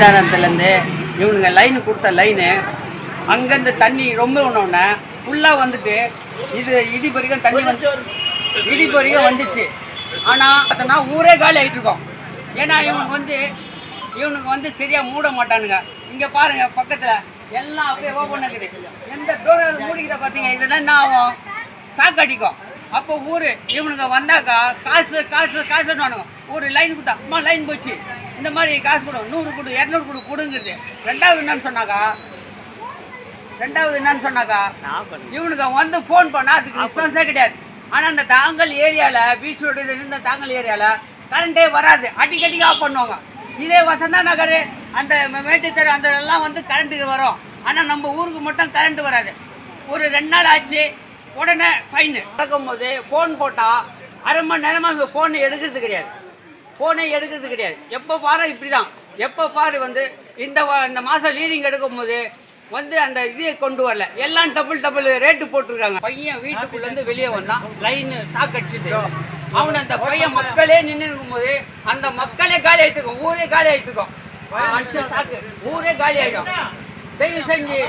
மைதானத்துலேருந்து இவனுங்க லைன் கொடுத்த லைனு அங்கேருந்து தண்ணி ரொம்ப உடனே ஃபுல்லாக வந்துட்டு இது இடி வரைக்கும் தண்ணி வந்து இடி வரைக்கும் வந்துச்சு. ஆனால் பார்த்தோன்னா ஊரே காலி ஆகிட்டு இருக்கோம். ஏன்னா இவனுக்கு வந்து இவனுக்கு வந்து சரியாக மூட மாட்டானுங்க. இங்கே பாருங்க பக்கத்தில் எல்லாம் அப்படியே ஓப்பன் இருக்குது எந்த டோர் மூடிக்கிட்ட பார்த்தீங்க இதெல்லாம் என்ன ஆகும்? ஷாக் அடிக்கும். அப்போ ஊர் இவனுங்க வந்தாக்கா காசு காசு காசுன்னு ஒரு லைன் கொடுத்தா அம்மா லைன் போச்சு. இந்த மாதிரி காசு கொடு நூறு கொடு இரநூறு கொடு கொடுங்கிறது. ரெண்டாவது என்னன்னு சொன்னாக்கா? ரெண்டாவது என்னன்னு சொன்னாக்கா? இவனுக்கு வந்து ஃபோன் பண்ணா அதுக்கு ரெஸ்பான்ஸே கிடையாது. ஆனால் அந்த தாங்கல் ஏரியாவில் பீச் ரோடு இருந்த தாங்கல் ஏரியாவில் கரண்டே வராது. அடிக்கடிக்கு ஆஃப் பண்ணுவாங்க. இதே வசந்தா நகர் அந்த மேட்டுத்தெரு அந்த எல்லாம் வந்து கரண்ட்டு வரும். ஆனால் நம்ம ஊருக்கு மட்டும் கரண்ட் வராது. ஒரு ரெண்டு நாள் ஆச்சு உடனே ஃபைனு நடக்கும்போது ஃபோன் போட்டால் அரை மணி நேரமாக இங்கே ஃபோனை எடுக்கிறது கிடையாது. ஃபோனே எடுக்கிறது கிடையாது. எப்போ பாரு இப்படி தான் எப்போ பாரு வந்து இந்த இந்த மாதம் லீடிங் எடுக்கும்போது வந்து அந்த இதையை கொண்டு வரல. எல்லாம் டபுள் டபுள் ரேட்டு போட்டிருக்காங்க. பையன் வீட்டுக்குள்ளேருந்து வெளியே வந்தான். லைனு சாக்கடிச்சுது அவன் அந்த பையன் மக்களே நின்று இருக்கும்போது அந்த மக்களே காலி ஆகிட்டு இருக்கும். ஊரே காலி ஆகிட்டு இருக்கும். அடிச்ச சாக்கு ஊரே காலி ஆகிடும் தயவு செஞ்சு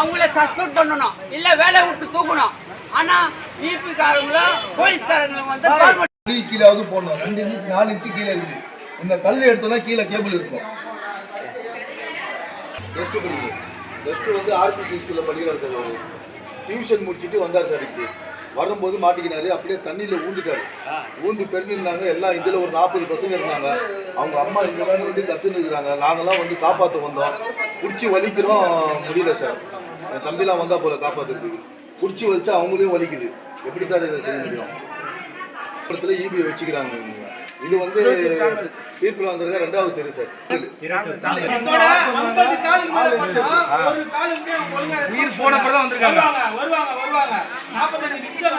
அவங்கள சஸ்பெண்ட் பண்ணணும். இல்லை வேலை விட்டு தூக்கணும். ஆனால் ஈபிக்காரங்களும் போலீஸ்காரங்களும் வந்து கவர்மெண்ட் அடி கீழாவது போடணும். ரெண்டு இன்ச்சு நாலு இன்ச்சு கீழே இருக்குது. இந்த கல் எடுத்தோம்னா கீழே கேபிள் இருக்கும். பெஸ்ட் டூ படிக்கிறேன் டூ வந்து ஆர்பிசி ஸ்கூலில் படிக்கிறார் சார் அவர். டியூஷன் முடிச்சுட்டு வந்தார் சார் இப்படி. வரும்போது மாட்டிக்கினாரு. அப்படியே தண்ணியில் ஊந்துட்டாரு. ஊந்து பெருந்திருந்தாங்க எல்லாம் இதில் ஒரு நாற்பது பசங்க இருந்தாங்க. அவங்க அம்மா இங்கே தான் வந்து கற்றுன்னு இருக்கிறாங்க. நாங்களாம் வந்து காப்பாற்ற வந்தோம். பிடிச்சி வலிக்கிறோம் முடியல சார் என் தம்பிலாம் வந்தால் போல காப்பாற்றுறதுக்கு பிடிச்சி வலிச்சா அவங்களையும் வலிக்குது. எப்படி சார் இதை செய்ய முடியும்? இடத்துல ஈபி வச்சுக்கிறாங்க இது வந்து தீர்ப்பில் வந்திருக்க ரெண்டாவது தெரு சார் இதோட 50 காலுக்கு மேல போட்டா, ஒரு காலுக்கு அவங்க ஒழுங்கா உயிர் போனப்பறம் வந்திருக்காங்க. வருவாங்க, வருவாங்க. 45 நிமிஷம்?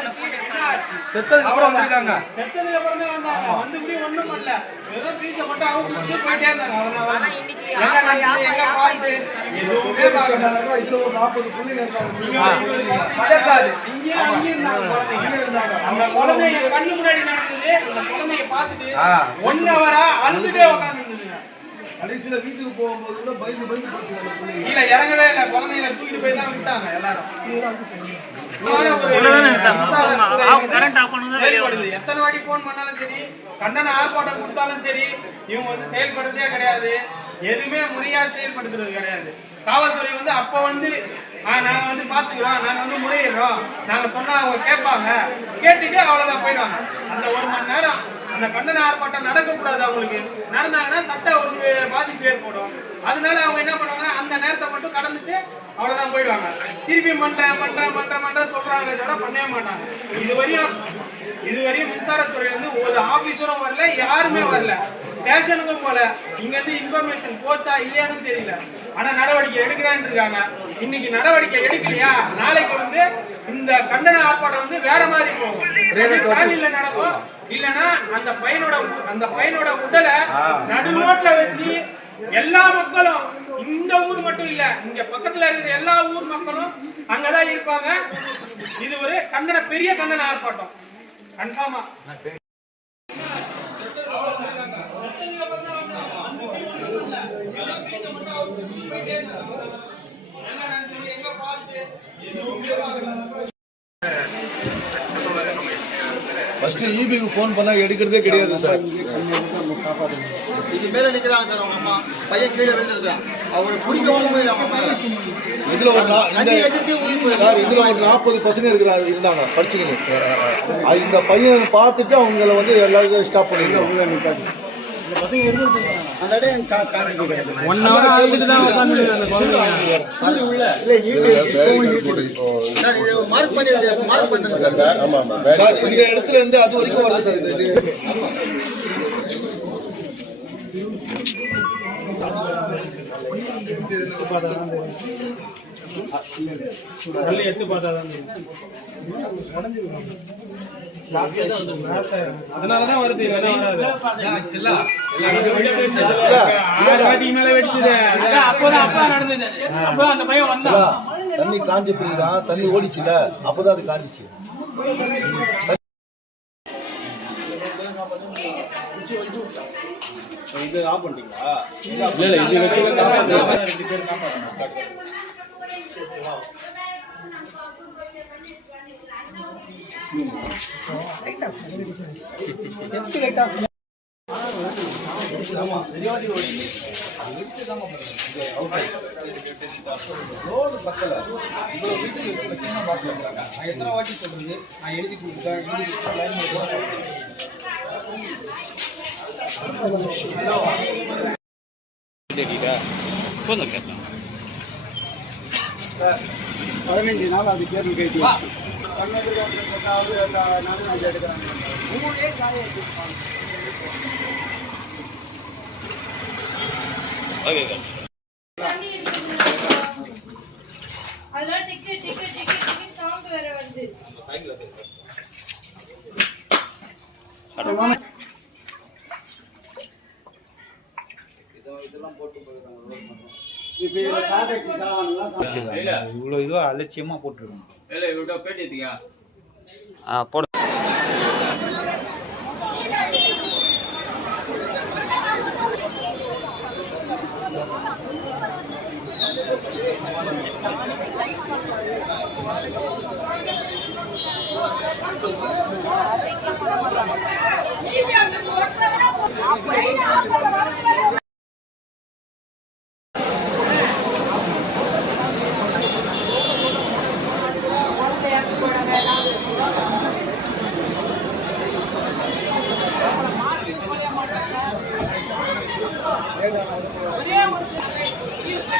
செத்ததுக்கு அப்புறம் வந்திருக்காங்க செத்ததுக்கு அப்புறம் தான் வந்தாங்க. வந்து இப்படி ஒண்ணும் பண்ணல. ஏதோ பீஸை மட்டும் அவங்க கொடுத்துட்டு போயிட்டே இருந்தாங்க, அவ்வளவுதான். எங்க நடந்தது, எங்க பார்த்து, எதுவுமே பார்க்கல. இதுல ஒரு நாற்பது புள்ளிங்க இருக்காங்க இங்க ஒரு இருபது குழந்தைங்க நடக்காது. இங்கேயும் அங்கேயும் இருந்தாங்க குழந்தைங்க. அந்த குழந்தைங்க கண்ணு முன்னாடி நடந்தது அந்த குழந்தைய பார்த்துட்டு ஒன் ஹவரா அழுதுட்டே உட்காந்துருந்துங்க கடைசியில வீட்டுக்கு போகும்போது கூட பயந்து பயந்து போச்சு கீழே இறங்கவே இல்லை. குழந்தைகளை தூக்கிட்டு போய் தான் விட்டாங்க எல்லாரும். செயல்படுது. எத்தனை வாட்டி போன் பண்ணாலும் சரி கண்டன ஆர்ப்பாட்டம் கொடுத்தாலும் சரி இவங்க வந்து செயல்படுறதே கிடையாது. எதுவுமே முறையா செயல்படுத்துறது கிடையாது. காவல்துறை வந்து அப்ப வந்து "ஆ, நாங்க வந்து பாத்துக்கிறோம் நாங்க வந்து முறையிடுறோம். நாங்க சொன்னா அவங்க கேட்பாங்க. கேட்டுட்டு அவ்வளவுதான் போயிடுவாங்க. அந்த ஒரு மணி நேரம் அந்த கண்டன ஆர்ப்பாட்டம் நடக்கக்கூடாது அவங்களுக்கு. நடந்தாங்கன்னா சட்ட ஒழுங்கு பாதிப்பு ஏற்படும். அதனால அவங்க என்ன பண்ணுவாங்க அந்த நேரத்தை மட்டும் கடந்துட்டு அவ்வளவுதான் போயிடுவாங்க. திருப்பி மன்ற மன்ற மன்ற பண்றேன் சொல்கிறாங்களே தவிர பண்ணவே மாட்டாங்க. இதுவரையும் இதுவரையும் மின்சாரத்துறை வந்து ஒரு ஆபீசரும் வரல யாருமே வரல. ஸ்டேஷனுக்கும் போல. இங்க இருந்து இன்ஃபர்மேஷன் போச்சா இல்லையான்னு தெரியல. ஆனா நடவடிக்கை எடுக்கிறான்னு இருக்காங்க. இன்னைக்கு நடவடிக்கை எடுக்கலையா? நாளைக்கு வந்து இந்த கண்டன ஆர்ப்பாட்டம் வந்து வேற மாதிரி போகும். ஸ்டாலின்ல நடக்கும். இல்லனா அந்த பையனோட அந்த பையனோட உடலை நடுரோட்ல வச்சு எல்லா மக்களும் இந்த ஊர் மட்டும் இல்ல இங்க பக்கத்துல இருக்கிற எல்லா ஊர் மக்களும் அங்கதான் இருப்பாங்க. இது ஒரு கண்டன பெரிய கண்டன ஆர்ப்பாட்டம். கன்ஃபார்மா? ஃபர்ஸ்ட் ஈபிக்கு ஃபோன் பண்ணா எடுக்கிறதே கிடையாது சார் இது மேல நிக்கிறாங்க சார் அவங்க அம்மா. பையன் கீழே விழுந்திருக்கான் அவரை பிடிக்கவும். இதுல ஒரு. சார் இதுல ஒரு நாற்பது பசங்க இருக்கிறாங்க இருந்தாங்க படிச்சுக்கின்னு. அது இந்த பையன் பார்த்துட்டு அவங்கள வந்து எல்லாருக்கும் ஸ்டாப் பண்ணிடுவோம் ஒன் ஹவர் ஆகிட்டு தான். சார் இந்த இடத்துல இருந்து அது வரைக்கும் வருது சார் இது. அதனாலதான் வருது அப்பா நடந்தது. அந்த பையன் வந்தான்? தண்ணி காஞ்ச பிறகுதான் தண்ணி ஓடிச்சுல? அப்பதான் அது காஞ்சிச்சு. இது ஆஃப் பண்ணிட்டீங்களா? இல்ல இல்ல இது வச்சு காப்பாத்து ரெண்டு பேர் காப்பாத்தணும் ரோடு வீட்டுக்கு சின்ன பாக்ஸ் வைக்கிறாங்க நான் எத்தனை வாட்டி நான் எழுதி கொடுத்தேன் எழுதி கொடுத்தேன் பதினஞ்சு நாள் அது கேள்வி கேட்டு வச்சு அதெல்லாம் இவ்வளவு இதுவா அலட்சியமா போட்டுருக்கோம் ஆ போடு.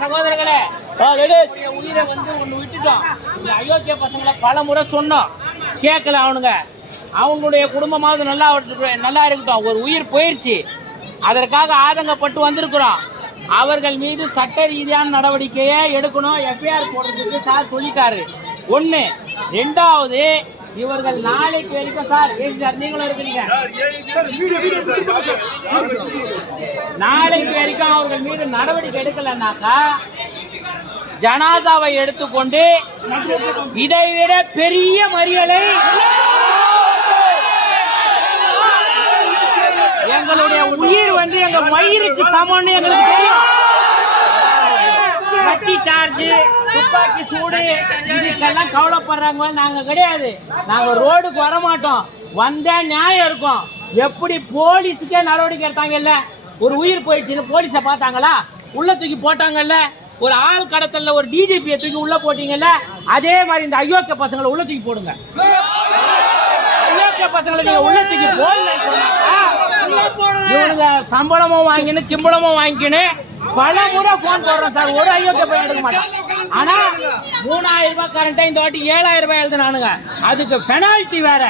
சகோதரர்களே உயிரை வந்து ஒண்ணு விட்டுட்டோம். இந்த அயோக்கிய பசங்களை பல முறை சொன்னோம். கேட்கல அவனுங்க. அவங்களுடைய குடும்பமாவது நல்லா நல்லா இருக்கட்டும். ஒரு உயிர் போயிடுச்சு அதற்காக ஆதங்கப்பட்டு வந்திருக்கிறோம். அவர்கள் மீது சட்ட ரீதியான நடவடிக்கையை எடுக்கணும். எஃப்ஐஆர் போடுறதுக்கு சார் சொல்லிட்டாரு. ஒன்று ரெண்டாவது இவர்கள் நாளைக்கு வரைக்கும் சார் ஏசி சார் நீங்களும் இருக்கிறீங்க நாளைக்கு வரைக்கும் அவர்கள் மீது நடவடிக்கை எடுக்கலன்னாக்கா ஜனாதாவை எடுத்துக்கொண்டு இதைவிட பெரிய மறியலை எங்களுடைய உயிர் வந்து எங்க மயிருக்கு சமம்னு எங்களுக்கு தெரியும். கட்டி சார்ஜ் துப்பாக்கி சூடு இதுக்கெல்லாம் கவலைப்படுறாங்க நாங்க கிடையாது. நாங்க ரோடுக்கு வர மாட்டோம் வந்தா நியாயம் இருக்கும். எப்படி போலீஸுக்கே நடவடிக்கை எடுத்தாங்கல்ல? ஒரு உயிர் போயிடுச்சுன்னு போலீஸை பார்த்தாங்களா? உள்ள தூக்கி போட்டாங்கல்ல? ஒரு ஆள் கடத்தல ஒரு டிஜிபியை தூக்கி உள்ள போட்டீங்கல்ல அதே மாதிரி இந்த அயோக்கிய பசங்களை உள்ள தூக்கி போடுங்க. அயோக்கிய பசங்களை நீங்க உள்ள தூக்கி போடல இவனுங்க சம்பளமும் வாங்கினு கிம்பளமும் வாங்கிக்கின்னு பல முறை போன் போடுறோம் சார். ஒரு அயோக்கிய பையன் எடுக்க மாட்டோம் ஆனா மூணாயிரம் ரூபாய் கரண்டா இந்த வாட்டி ஏழாயிரம் ரூபாய் எழுதுனானுங்க. அதுக்கு பெனால்ட்டி வேற.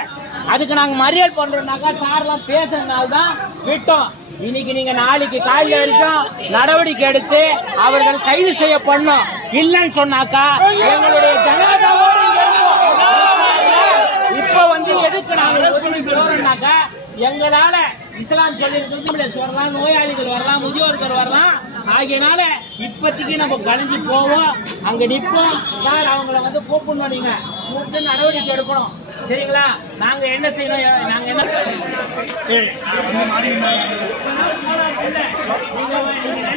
அதுக்கு நாங்க மறியல் பண்றோம்னாக்கா சார்லாம் பேசுறதுனால தான் விட்டோம். இன்னைக்கு நீங்க நாளைக்கு காலையில வரைக்கும் நடவடிக்கை எடுத்து அவர்கள் கைது செய்யப்படணும். இல்லைன்னு சொன்னாக்கா எங்களுடைய ஜனாதாவோடு இப்ப வந்து எதுக்கு நாங்க எங்களால இஸ்லாம் சொல்லியிருக்கிறது வரலாம் நோயாளிகள் வரலாம் முதியோர்கள் வரலாம். ஆகியனால இப்போதைக்கு நம்ம கலைஞ்சு போவோம். அங்க நிற்போம் சார் அவங்கள வந்து கூப்பிடணும் நீங்க. கூப்பிட்டு நடவடிக்கை எடுக்கணும். சரிங்களா? நாங்க என்ன செய்யணும்? நாங்க என்ன みんなおいで。